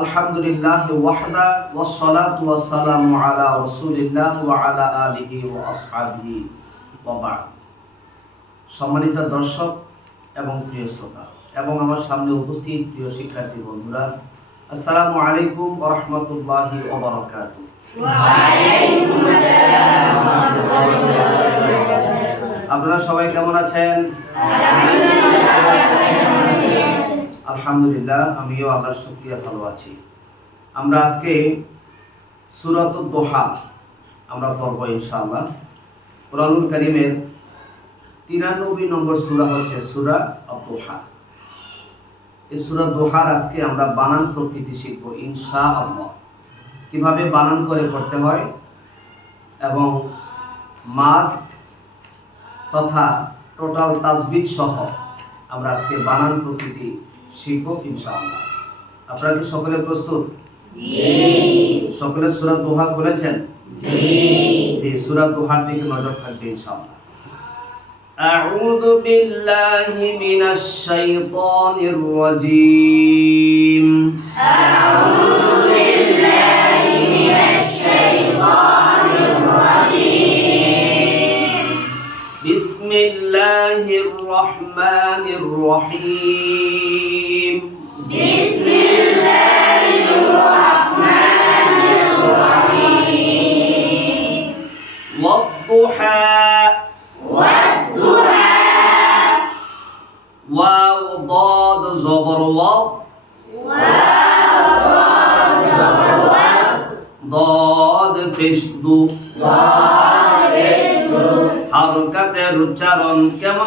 আলহামদুলিল্লাহ ওয়াহদা ওয়াসসালাতু ওয়াসসালামু আলা রাসূলিল্লাহ ওয়া আলা আলিহি ওয়া আসহাবিহি ওয়া বা'দ। সম্মানিত দর্শক এবং প্রিয় শ্রোতা এবং আমার সামনে উপস্থিত প্রিয় শিক্ষার্থী বন্ধুরা, আসসালামু আলাইকুম ওয়া রাহমাতুল্লাহি ওয়া বারাকাতুহু। আপনারা সবাই কেমন আছেন? আলহামদুলিল্লাহ, আমিও আল্লাহর শুকরিয়া ভালো আছি। আমরা আজকে সুরাত দোহা আমরা পড়ব ইনশাআল্লাহ। কোরআনুল করিমের তিরানব্বই নম্বর সুরা হচ্ছে সুরা দোহা এই সুরা দোহার আজকে আমরা বানান প্রকৃতি শিখব ইনশাআল্লাহ। কীভাবে বানান করে পড়তে হয় এবং মাদ তথা টোটাল তাজবিদ সহ আমরা আজকে বানান প্রকৃতি শিখব ইনশাআল্লাহ আপনারা কি সকলে প্রস্তুত সকলে সুরাত দোহা খুলেছেন এই সুরাত দোহার দিকে নজর থাকবে ইনশাআল্লাহ أعوذ بالله من الشيطان الرجيم بسم الرحمن الرحيم. بسم الله.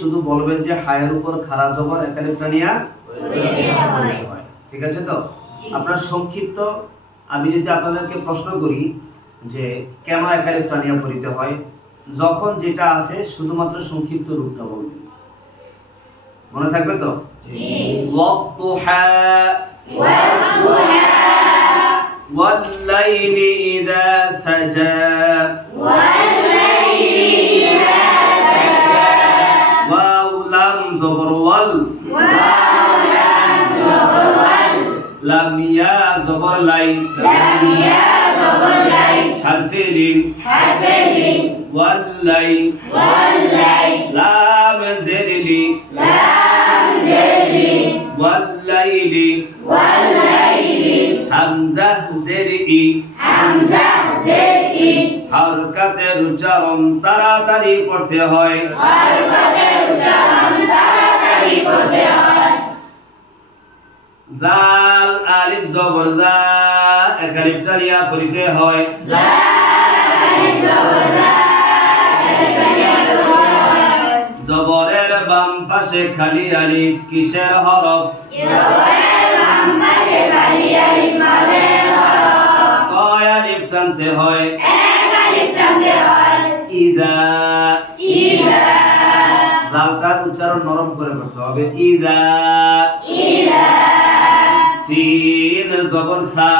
শুধু বলবেন যে হায়ের উপর খারা জবর একালিফতানিয়া পড়িতে হয় ঠিক আছে তো আপনার সংক্ষিপ্ত আমি যদি আপনাদেরকে প্রশ্ন করি যে কেন একালিফ টানিয়া পড়িতে হয় যখন যেটা আছে শুধুমাত্র সংক্ষিপ্ত রূপটা বলবেন মনে থাকবে তো ওয়াদ্দুহা والليل إذا سجى লামিয়া জবর লাই। লামিয়া জবর লাই। হারফে লিন হারফে লিন ওয়াল লাই। ওয়াল লাই। লাম জেরলি। লাম জেরলি। ওয়াল লাইলি। ওয়াল লাইলি। হামজা জেরই হামজা জেরই হরকতের উচ্চারণ তাড়াতাড়ি পড়তে হয়। হরকতের উচ্চারণ তাড়াতাড়ি করতে হয়। ذا আলিফ জবর জা এক আলিফ তালিয়া পড়িতে হয়। জবরের বাম পাশে খালি আলিফ, কিসের হরফ? কয় আলিফ টানতে হয়? ইদা। ইদা লালটার উচ্চারণ নরম করে করতে হবে। ইদা ইদা। সিন জবর সা।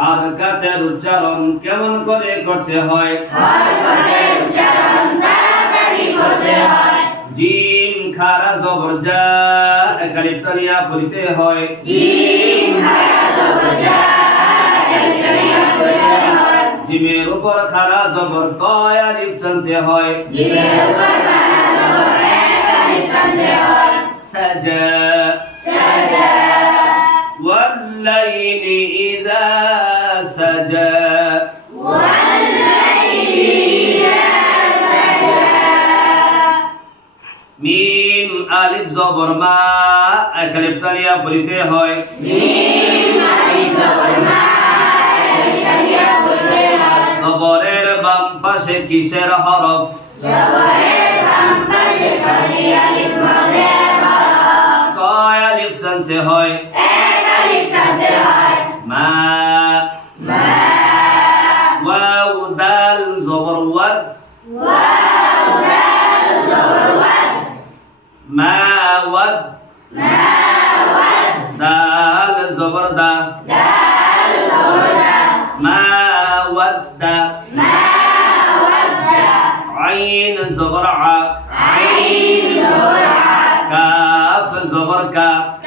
হারকাতের উচ্চারণ কেমন করে করতে হয়? হারকাতের উচ্চারণ তাড়াতাড়ি করতে হয়। জিম খারা জবর যা একালিফ তালিয়া পড়িতে হয়। জিমের উপর খারা জবর কয় আলিফ টানতে হয়। সাজা والليل إذا سجى মিম আলিফ জবর মা এক আলিফ তালিয়া পড়িতে হয় জবরের বাম পাশে কিসের হরফ জবরের বাম পাশে খালি আলিফ মদের হরফ টানতে হয় মা মা ওয়াও দাল জবর ওয়াদ ওয়াও দাল জবর ওয়াদ মা ওয়াদ মা ওয়াদ দাল জবর দা দাল জবর দা মা ওয়াদ্দা মা ওয়াদ্দা আইন জবর আ আইন জবর আ কাফ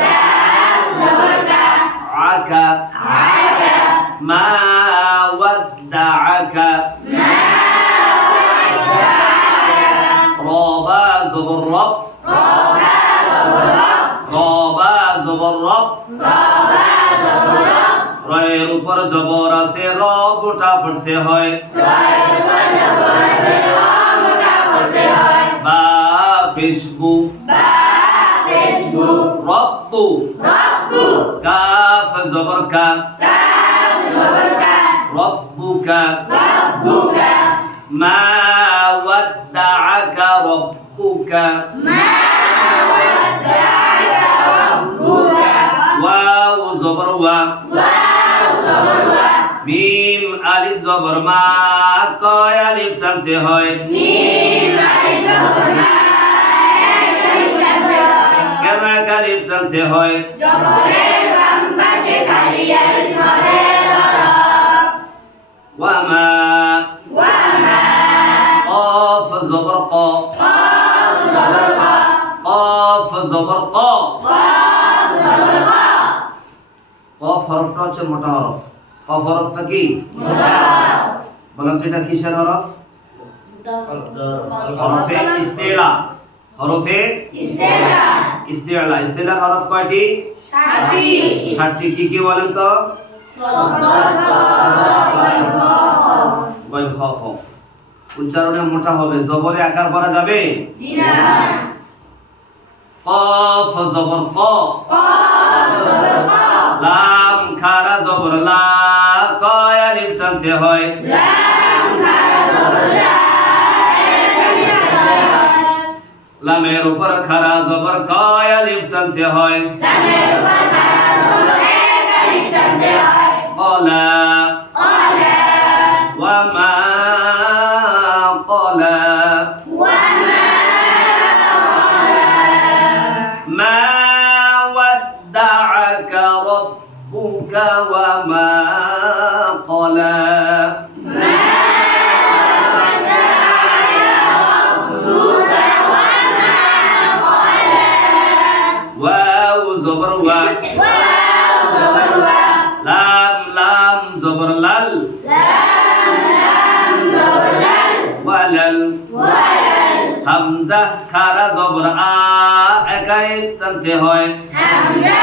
রবা জবর রব রবা জবর রব। রবা জবর রব। রয়ের উপর জবর আছে রবটা পড়তে হয়। রয়ের উপর জবর আছে রবটা পড়তে হয় বা পেশবু রব্বু। রব্বু। কাফ zabarka Ta zabarka Rabbuka. Rabbuka. Ma wadda'aka Rabbuka. Ma wadda'aka Rabbuka. Wa. Zabarwa Waw zabarwa Mim alif zabar ma. Kaya alif tante hoy. Mim alif zabar ma. Kaya alif tante hoy. Kaya alif tante hoy. Jabar কফ হরফটা হচ্ছে মোটা হরফ। কফ হরফটা কি? মোটা হরফ। বলেন তো এটা কিসের হরফ। হরফে ইস্তেলা। হরফে ইস্তেলা ইস্তেলা ইস্তেলার হরফ কয়টি? ষাটটি। কি কি বলেন তো? উচ্চারণে মোটা হবে। জবরে আকার করা যাবে? কফ জবর ক। কফ জবর ক। লাম খারা জবর লা। কয় আলিফ টানতে হয়? লাম খারা জবর লা। লামের উপর খারা জবর কয় আলিফ টানতে হয়? লামের উপর খারা জবর এক আলিফ হয়। ওলা ওলা ওয়া মা ওলা ওয়া ওয়া ওয়াও লাম লাম জবর লাল লাম লাম জবর লাল ওয়ালাল। হামজা, খারা, জবর, আ, একাই টানতে হয়। হামজা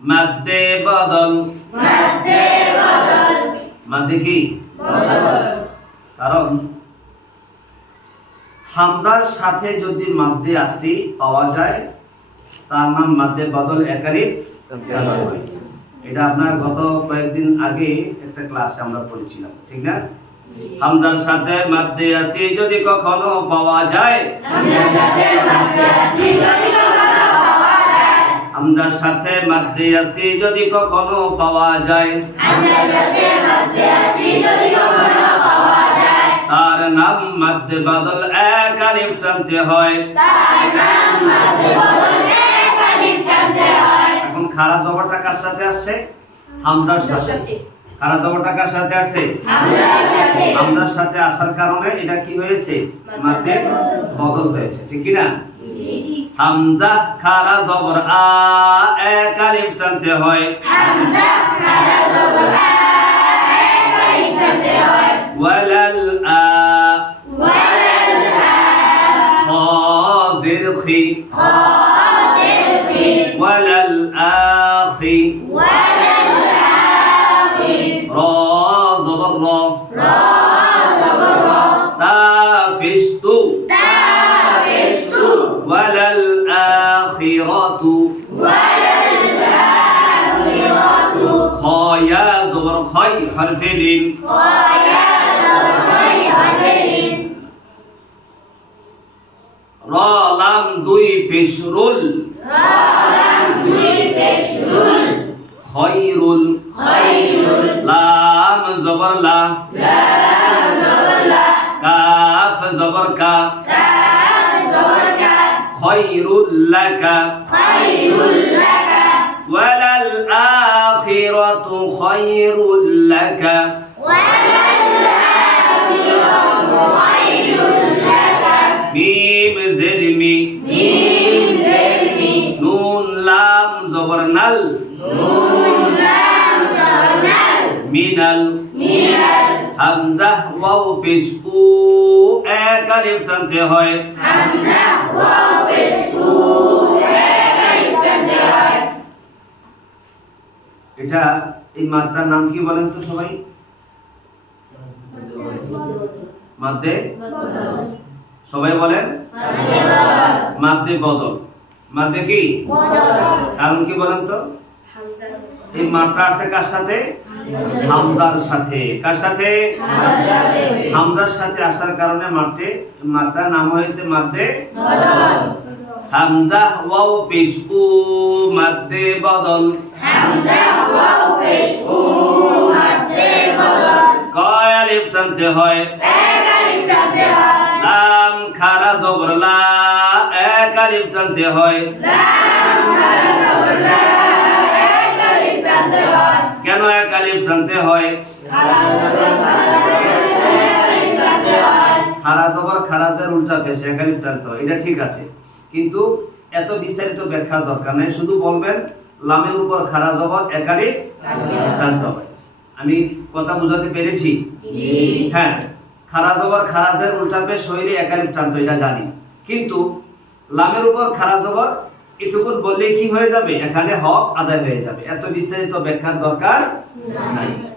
মাদ্দে বদল। মাদ্দে বদল মাদ্দে কি? বদল কারণ হামজার সাথে যদি মাদ্দে আসতি পাওয়া যায় তার নাম মাদ্দে বদল একারিফ। এটা আপনার গত কয়েকদিন আগে একটা ক্লাসে আমরা পড়েছিলাম ঠিক না? হামজার সাথে মাদ্দে আসতি যদি কখনো পাওয়া যায় হামজার সাথে মধ্যে আসলি যদি কখনো পাওয়া যায় হামজার সাথে মাদ্দে আসতি যদি কখনো তার নাম মাদ্দে বাদল এক আলিফ টানতে হয়। তার নাম মধ্যে বদল এক আলিফ টানতে হয়। এখন খারাপ জবরটা কার সাথে আসছে? হামজার সাথে। খারাপ জবরটা কার সাথে আসছে? হামজার সাথে। আসার কারণে এটা কি হয়েছে? মাদ্দে বদল। হয়েছে ঠিক কি না? হামজা খারা জবর আ এক আলিফ টানতে হয়। হামজা খারা জবর আ এক আলিফ টানতে হয়। ওয়ালাল صادق ولا الآخ ولا الآخ را زبر را را تابست تابست ولا الآخرة ولا الآخرة خايا زبر خي حرف لين خا زبر خي حرف لين را দুই পেশরুল খয়রুল লাম জবর লা কাফ জবর কা খয়রুল লাকা ওয়ালাল আখিরাতু খয়রুল লাকা মিম হামজা ওয়াও পেশ উ এক আলিফ টানতে হয়। এটা এই মাদ্রার নাম কি বলেন তো সবাই? মাদ্দে? সবাই বলেন? মাদ্দে বদল। মাদ্দে কি? কারণ কি বলেন তো? এই আছে কার সাথে? হামজার সাথে। কার সাথে? হামজার সাথে আসার কারণে মাঠে মাত্রার নাম হয়েছে মাদ্দে হামজা ওয়াও পেশ উ মাদ্দে বদল। কয় আলিফ টানতে হয়? লাম খারা জবর লা এক আলিফ টানতে হয়। কেন এক আলিফ টানতে হয়? খারা জবর খারাজের উল্টা পেশ এক আলিফ টানতে হয়। এটা ঠিক আছে। কিন্তু এত বিস্তারিত ব্যাখ্যা দরকার নেই। শুধু বলবেন লামের উপর খারা জবর এক আলিফ টানতে হয়। আমি কথা বুঝাতে পেরেছি? হ্যাঁ। খারা জবর খারাজের উল্টা পেশ হইলে এক আলিফ টানতে এটা জানি। কিন্তু লামের উপর খারা জবর এটুকুন বললে কি হয়ে যাবে? এখানে হক আদায় হয়ে যাবে। এত বিস্তারিত ব্যাখ্যার দরকার নাই।